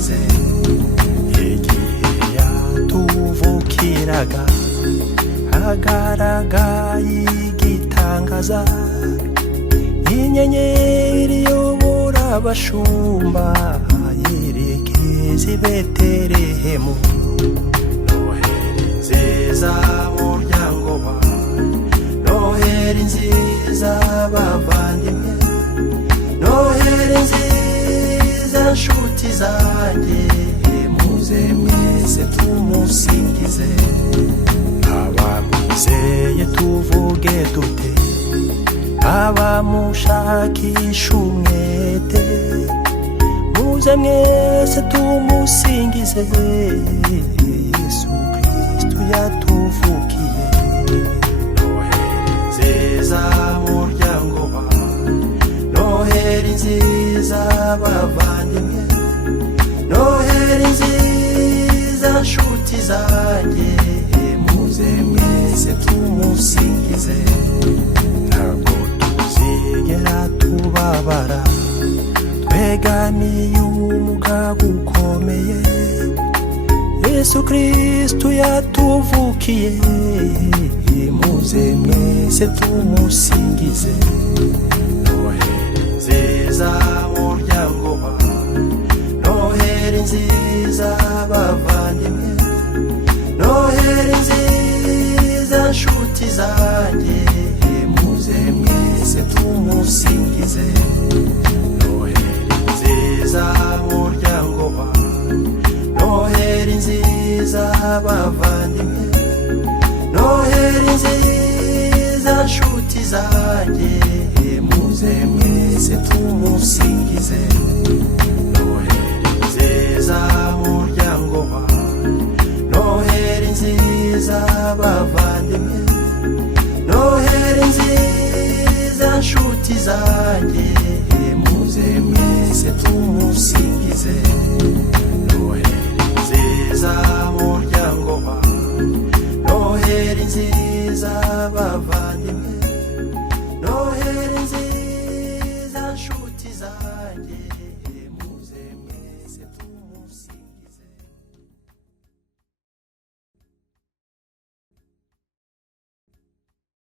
tumusingize. Igihe yatuvukiraga hagaragaye igitangaza, inyenyeri iyobora abashumba yerekeza i Betelehemu. Noheri nziza muryango wawe, Noheri nziza bavandimwe, Noheri nziza nshuti zanjye, muze mwese tumusingize. Abamwizeye tuvuge dute, abamushakisha umwete, muze mwese tumusingize. Yesu Kristu yatuvukiye. Noheri nziza muryango wawe, Noheri nziza bavandimwe, Noheri nziza nshuti zanjye, muze mwese tumusingize. Ntabwo tuzigera tubabara twegamiye umugabo ukomeye, Yesu Kristu yatuvukiye. Muze mwese tumusingize. Noheri nziza muryango wawe, Noheri nziza bavandimwe, Noheri nziza nshuti zanjye, muze mwese tumusingize. Noheri nziza muryango wawe, Noheri nziza bavandimwe, Noheri nziza nshuti zanjye, muze mwese tumusingize. Noheri nziza muryango wawe, Noheri nziza bavandimwe, Noheri nziza nshuti zanjye, muze mwese tumusingize. Noheri nziza muryango wawe, Noheri nziza bavandimwe, Noheri nziza nshuti zanjye.